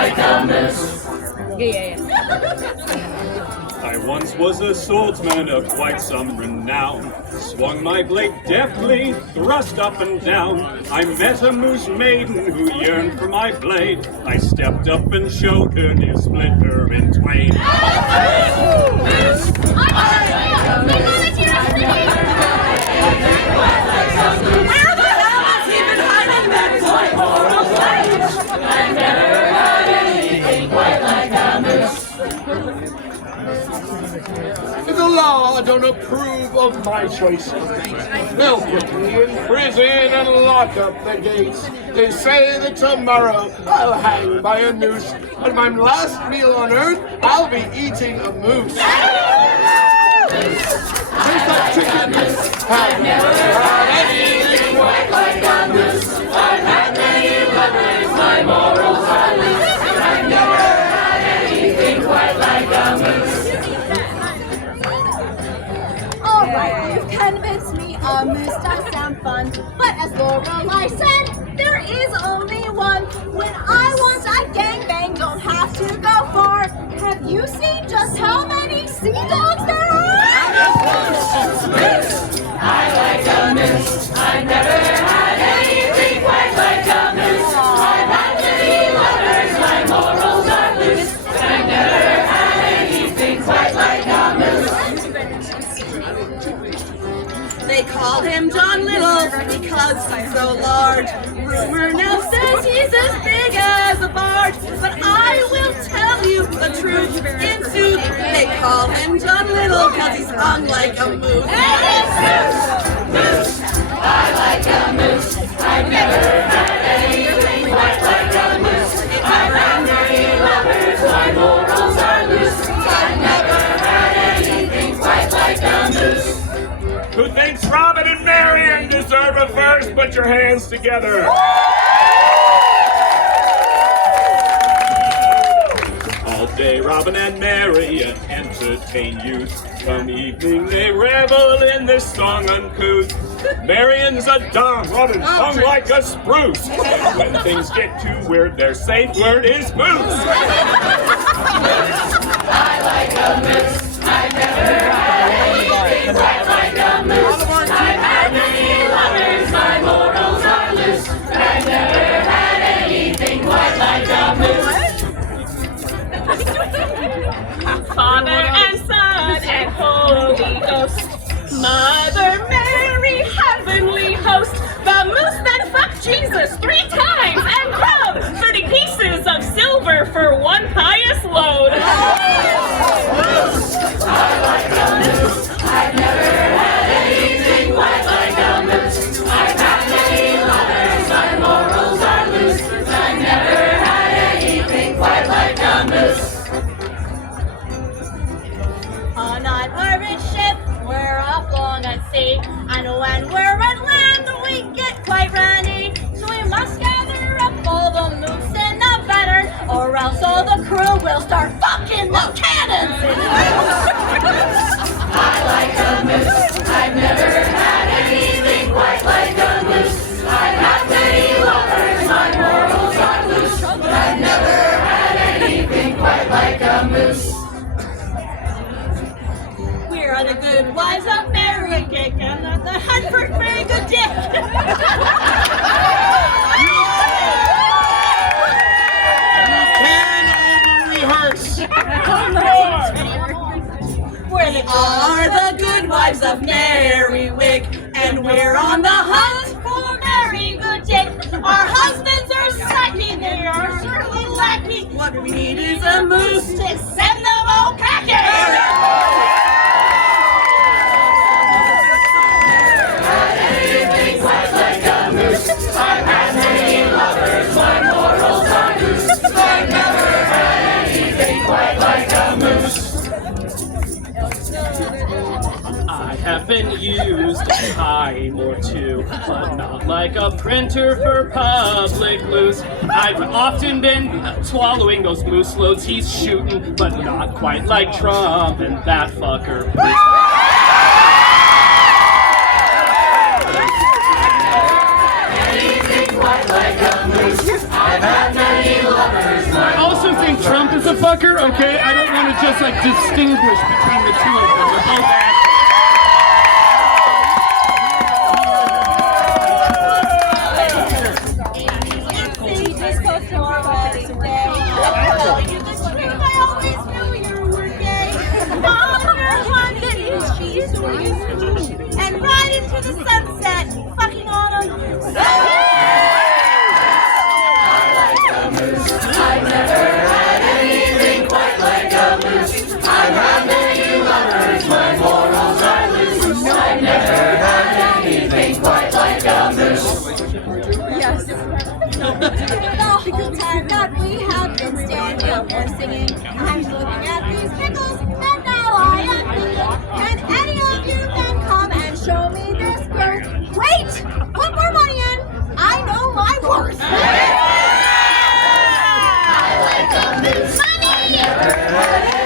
like a moose. Yeah. I once was a swordsman of quite some renown. Swung my blade deftly, thrust up and down. I met a moose maiden who yearned for my blade. I stepped up and showed her to split her in twain. Where the hell has he been hiding that boy? I've never had anything quite like a moose. The law don't approve of my choices. They'll put me in prison and lock up the gates. They say that tomorrow I'll hang by a noose. On my last meal on earth, I'll be eating a moose. Taste that chicken. I've never had anything quite like a moose. I've had many lovers, my morals are loose. I've never had anything quite like a moose. Alright, you've convinced me a moose does sound fun. But as Lorelei said, there is only one. When I want a gangbang, don't have to go far. Have you seen just how many sea dogs there are? I like a moose. I've never had anything quite like a moose. I've had many lovers, my morals are loose. I've never had anything quite like a moose. They call him John Little because he's so large. Rumor now says he's as big as a barge. But I will tell you the truth in sooth. They call him John Little because he's hung like a moose. Moose! I like a moose. I've never had anything quite like a moose. I've had many lovers, my morals are loose. I've never had anything quite like a moose. Who thinks Robin and Marion deserve a verse? Put your hands together. All day Robin and Marion entertain youth. Come evening they revel in this song uncouth. Marion's a dom, Robin's hung like a spruce. When things get too weird, their safe word is moose. I like a moose. I've never had anything quite like a moose. I've had many lovers, my morals are loose. I've never had anything quite like a moose. Father and Son and Holy Ghost, Mother Mary, heavenly host. The moose then fucked Jesus 3 times and crowed 30 pieces of silver for one pious load. I like a moose. I've never had anything quite like a moose. I've had many lovers, my morals are loose. I've never had anything quite like a moose. On an orbit ship, we're off long at sea. And when we're at land, we get quite runny. So we must gather up all the moose in a pattern, or else all the crew will start fucking the cannons. I like a moose. I've never had anything quite like a moose. I've had many lovers, my morals are loose. But I've never had anything quite like a moose. We're the good wives of Mary Kick and the Hanford very good dick. We are the good wives of Mary Wick, and we're on the hunt for very good dick. Our husbands are sucky, they are certainly lacking. What we need is a moose to send them all packing. Quite like a moose. I've had many lovers, my morals are loose. I've never had anything quite like a moose. I have been used a time or two, but not like a printer for public loose. I've often been swallowing those moose loads he's shooting, but not quite like Trump and that fucker. Quite like a moose. I've had many lovers, my Trump is a fucker, okay? I don't want to just like distinguish between the two of them. They're both assholes. And ride into the sunset, fucking all of you. I've never had anything quite like a moose. I've had many lovers, my morals are loose. I've never had anything quite like a moose. Yes. The whole time that we have been standing or singing, I'm looking at these pickles, and now I am thinking, can any of you then come and show me this girth? Wait! Put more money in! I know my worth!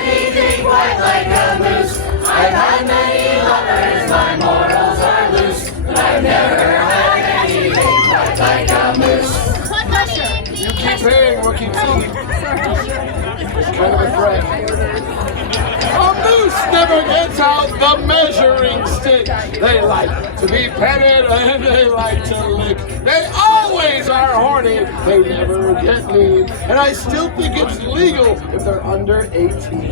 Anything quite like a moose. I've had many lovers, my morals are loose. But I've never had anything quite like a moose. What money? You keep saying, we'll keep singing. It's kind of a threat. A moose never gets out the measuring stick. They like to be petted and they like to lick. They always are horny. They never get lean. And I still think it's legal if they're under 18.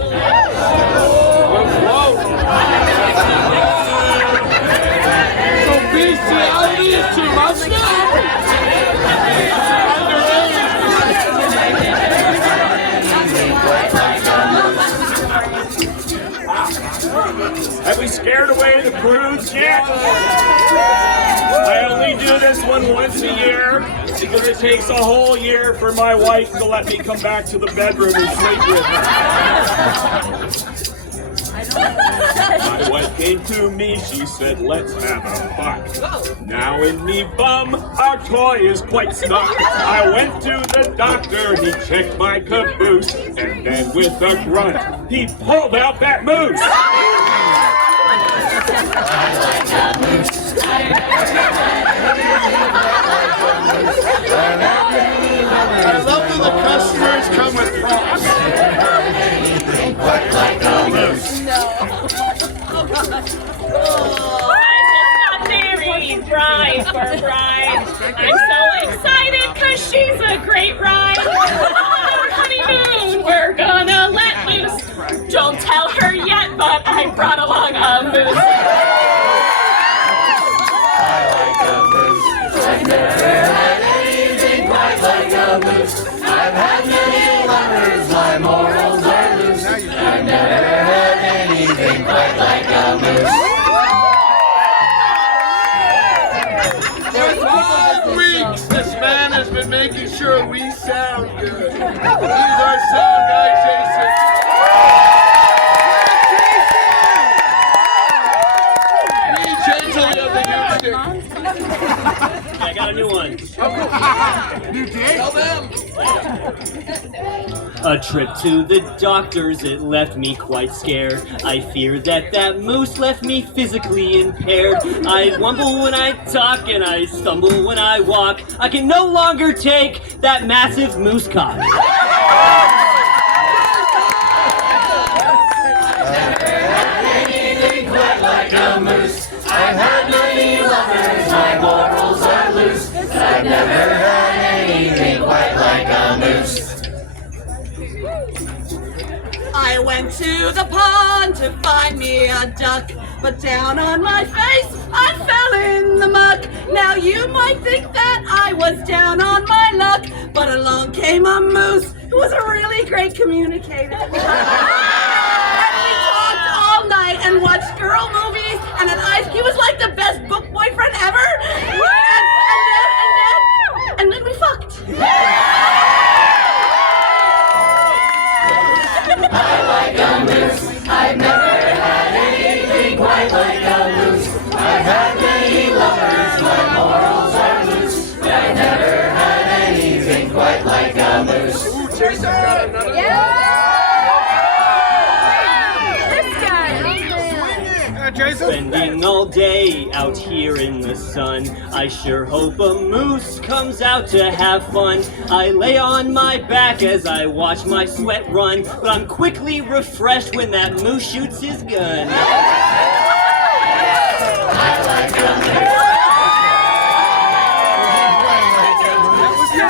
Whoa. So bestiality is too much now? Have we scared away the prudes yet? I only do this one once a year because it takes a whole year for my wife to let me come back to the bedroom and sleep with her. My wife came to me, she said, let's have a fuck. Now in me bum, our toy is quite stuck. I went to the doctor, he checked my caboose, and then with a grunt, he pulled out that moose. I love that the customers come with props. Quite like a moose. I just got married, bride for bride. I'm so excited because she's a great ride. On our honeymoon, we're gonna let loose. Don't tell her yet, but I brought along a moose. I've never had anything quite like a moose. I've had many lovers, my morals are loose. I've never had anything quite like a moose. For 5 weeks, this man has been making sure we sound good. He's our sound guy, Jason. Be gently of the music. I got a new one. You did? Tell them. A trip to the doctor's, it left me quite scared. I fear that moose left me physically impaired. I wumble when I talk and I stumble when I walk. I can no longer take that massive moose cock. I've never had anything quite like a moose. I've had many lovers, my morals are loose. But I've never had anything quite like a moose. I went to the pond to find me a duck, but down on my face I fell in the muck. Now you might think that I was down on my luck, but along came a moose who was a really great communicator. And we talked all night and watched girl movies, and he was like the best book boyfriend ever. And then we fucked. I like a moose. I've never had anything quite like a moose. I've had many lovers, my morals are loose. But I've never had anything quite like a moose. Ooh, Jason got another This guy. Jason. Spending all day out here in the sun. I sure hope a moose comes out to have fun. I lay on my back as I watch my sweat run, but I'm quickly refreshed when that moose shoots his gun. I like a moose.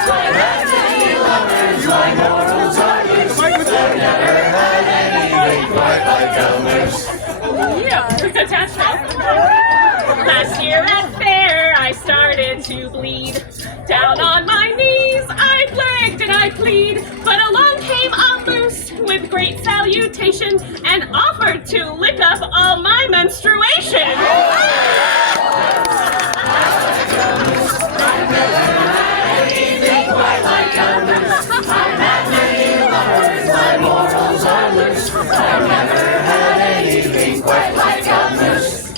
I've had many lovers, my morals are loose. I've never had anything quite like a moose. Yeah, fantastic. Last year at fair, I started to bleed. Down on my knees, I begged and I plead. But along came a moose with great salutation and offered to lick up all my menstruation. I've never had anything quite like a moose. I've had many lovers, my morals are loose. I've never had anything quite like a moose.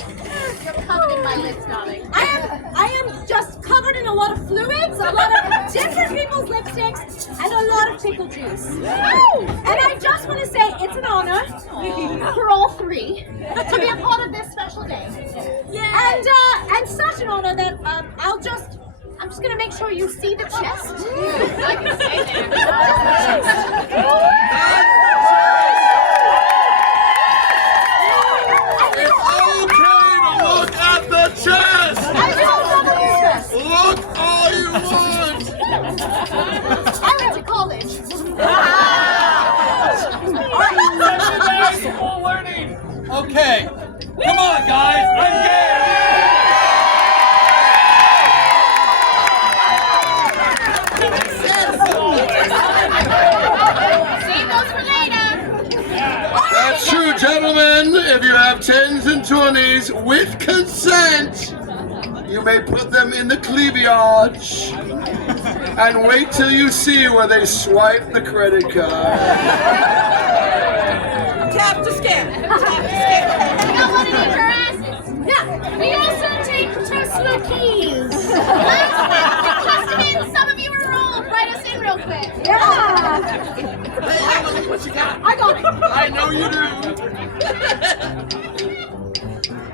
You're covered in my lips, darling. I am just covered in a lot of fluids, a lot of different people's lipsticks, and a lot of pickle juice. And I just want to say it's an honor for all three to be a part of this special day. And such an honor that I'm just gonna make sure you see the chest. I can stay there. Look at the chest! I do love your chest. Look all you want! I went to college. Okay, come on, guys, I'm gay! Save those for later. That's true, gentlemen. If you have 10s and 20s with consent, you may put them in the cleavage and wait till you see where they swipe the credit card. Tap to skip. We don't want to get your asses. Yeah. We also take Tesla keys. Last week we custom in. Some of you were old. Write us in real quick. Yeah. Hey, Emily, what you got? I got it. I know you do.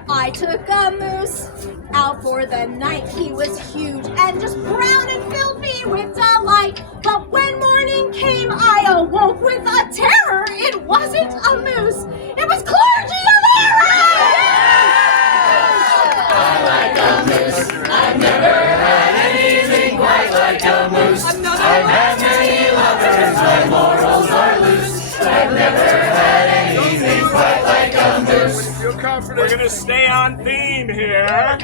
I took a moose out for the night. He was huge and just brown and filled me with delight. But when morning came, I awoke with a terror. It wasn't a moose. It was clergy of error! I like a moose. I've never had anything quite like a moose. I've had many lovers, my morals are loose. I've never had anything quite like a moose. Feel confident. We're gonna stay on theme here.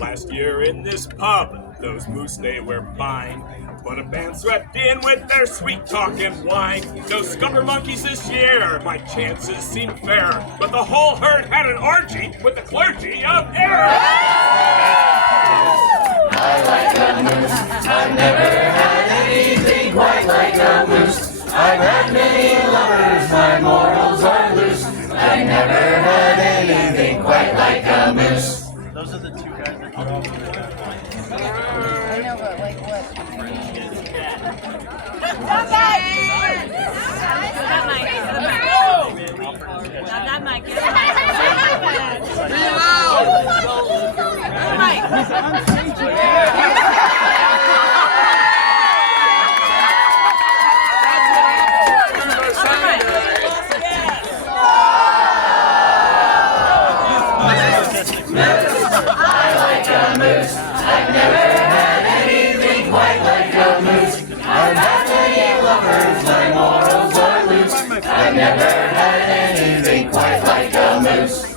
Last year in this pub, those moose, they were fine. But a band swept in with their sweet talk and wine. No scupper monkeys this year, my chances seem fair. But the whole herd had an orgy with the clergy of error. I like a moose. I've never had anything quite like a moose. I've had many lovers, my morals are loose. I've never had anything quite like a moose. Those are the two guys that I know, but like what? That might get Be loud! I like a moose. I've never had anything quite like a moose. I've had many lovers, my morals are loose. I've never had anything quite like a moose.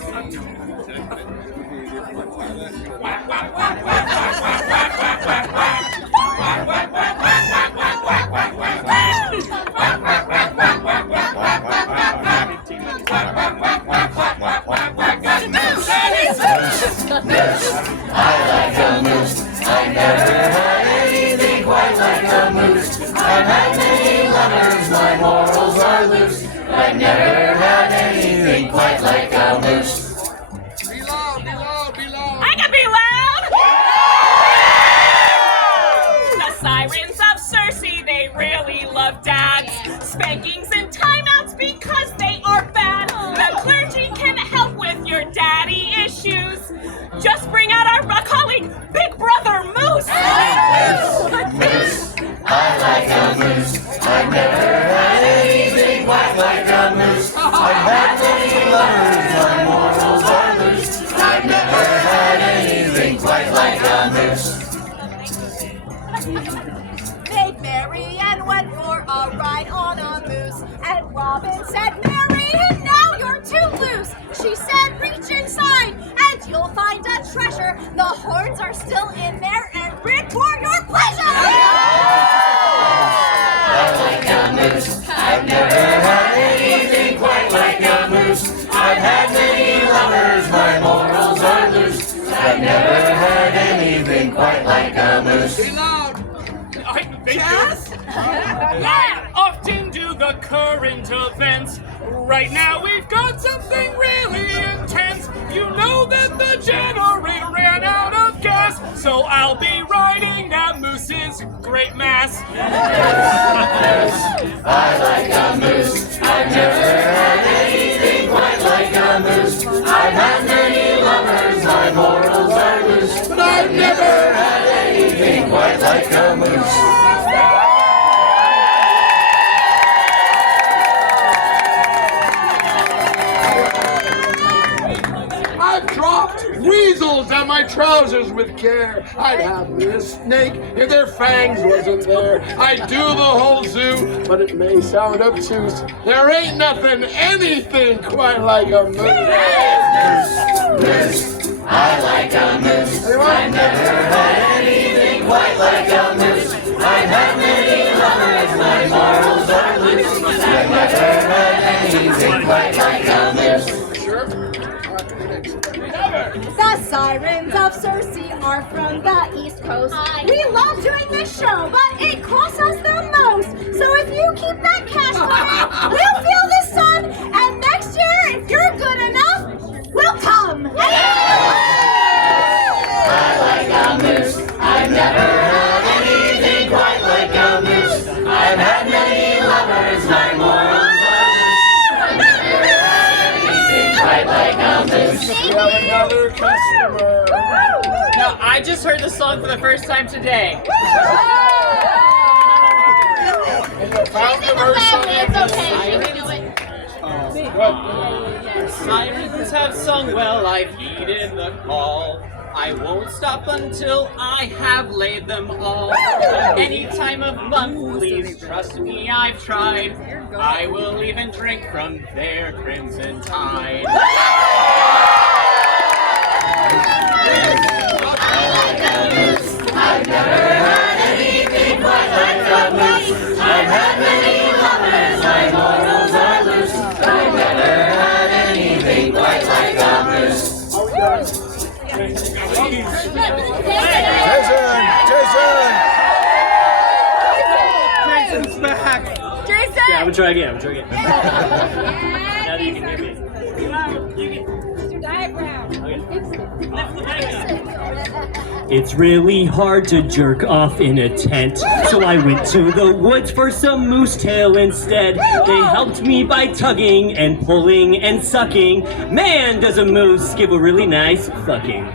I like a moose. I've never had anything quite like a moose. I've had many lovers, my morals are loose. I've never had anything quite like a moose. Be loud, be loud, be loud. I can be loud! The sirens of Circe, they really love dads. Spankings and timeouts because they are bad. The clergy a moose. I've never had anything quite like a moose. I've had many lovers, my morals are loose. I've never had anything quite like a moose. They married and went for a ride on a moose. And Robin said, "Marry him now, you're too loose." She said, "Reach inside and you'll find a treasure. The horns are still in there and rid for your pleasure." I like a moose. I've never had anything quite like a moose. I've had many lovers, my morals are loose. I've never had anything quite like a moose. Be loud. Yes? I often do the current events. Right now we've got something really intense. You know that the generator ran out of gas, so I'll be riding that moose's great mass. I like a moose. I've never had anything quite like a moose. I've had many lovers, my morals are loose. But I've never had anything quite like a moose. I've dropped weasels down my trousers with care. I'd have me a snake if their fangs wasn't there. I'd do the whole zoo, but it may sound obtuse. There ain't nothing, anything quite like a moose. Moose, I like a moose. I've never had anything quite like a moose. I've had many lovers, my morals are loose. I've never had anything quite like a moose. The sirens of Circe are from the East Coast. We love doing this show, but it costs us the most. So if you keep that cash coming, we'll feel the sun. And next year, if you're good enough, we'll come. I like a moose. I've never had anything quite like a moose. I've had many lovers, my morals are loose. I've never had anything quite like a moose. We have another customer. Now, I just heard the song for the first time today. And you found the verse on it. Sirens have sung well, I've heeded the call. I won't stop until I have laid them all. Any time of month, please trust me, I've tried. I will even drink from their crimson tide. I've never had anything quite like a moose. I've had many lovers, my morals are loose. I've never had anything quite like a moose. Jason's back! Jason! Yeah, I'm gonna try again. Now that you can hear me. It's really hard to jerk off in a tent, so I went to the woods for some moose tail instead. They helped me by tugging and pulling and sucking. Man, does a moose give a really nice fucking.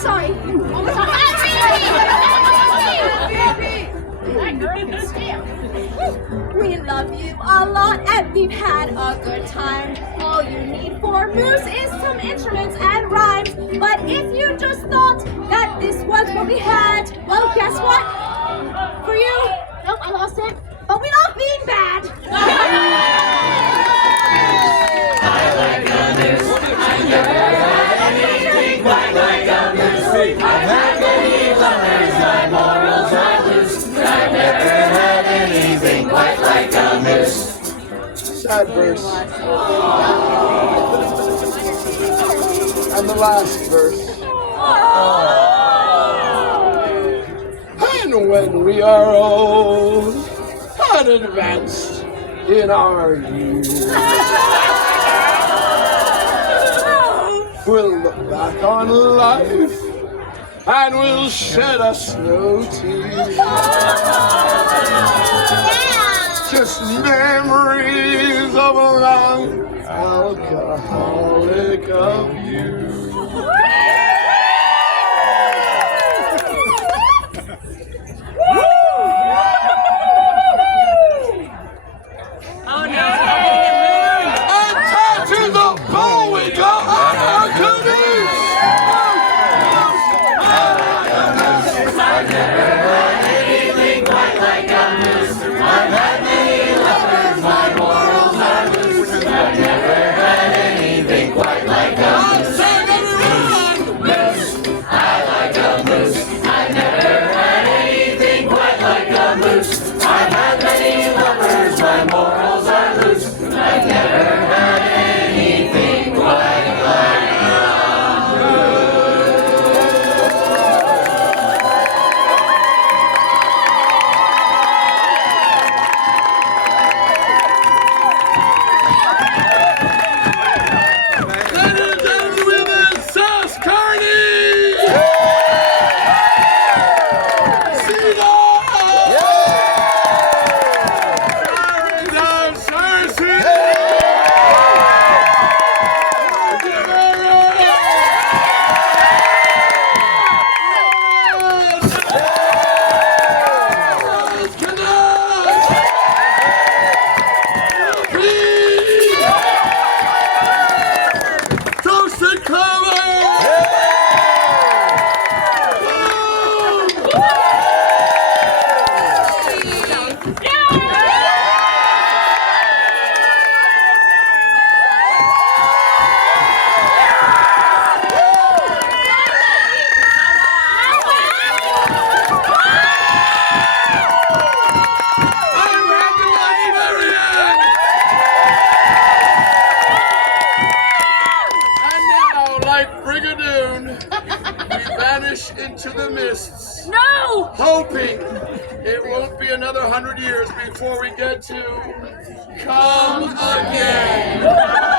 Sorry. We love you a lot and we've had a good time. All you need for moose is some instruments and rhymes. But if you just thought that this was what we had, well, guess what? For you, nope, I lost it. But we love being bad. I like a moose. I've never had anything quite like a moose. I've had many lovers, my morals are loose. I've never had anything quite like a moose. Sad verse. And the last verse. And when we are old and advanced in our years, we'll look back on life and we'll shed a snow tear. Just memories of a long alcoholic of you. Oh no! And tied to the pole we go on our canoes. I've never had anything quite like a moose. I've had many lovers, my morals are loose. I've never had anything quite like a moose. Moose, I like a moose. I've never had anything quite like a moose. I've had many lovers, my morals are loose. I've never had anything quite like a Ladies and women, Sauce Carney! Cena! Sharon Cersei! Toasted color! I'm happy like Marianne! And now, like Brigadoon, we vanish into the mists, No! hoping it won't be another 100 years before we get to come again.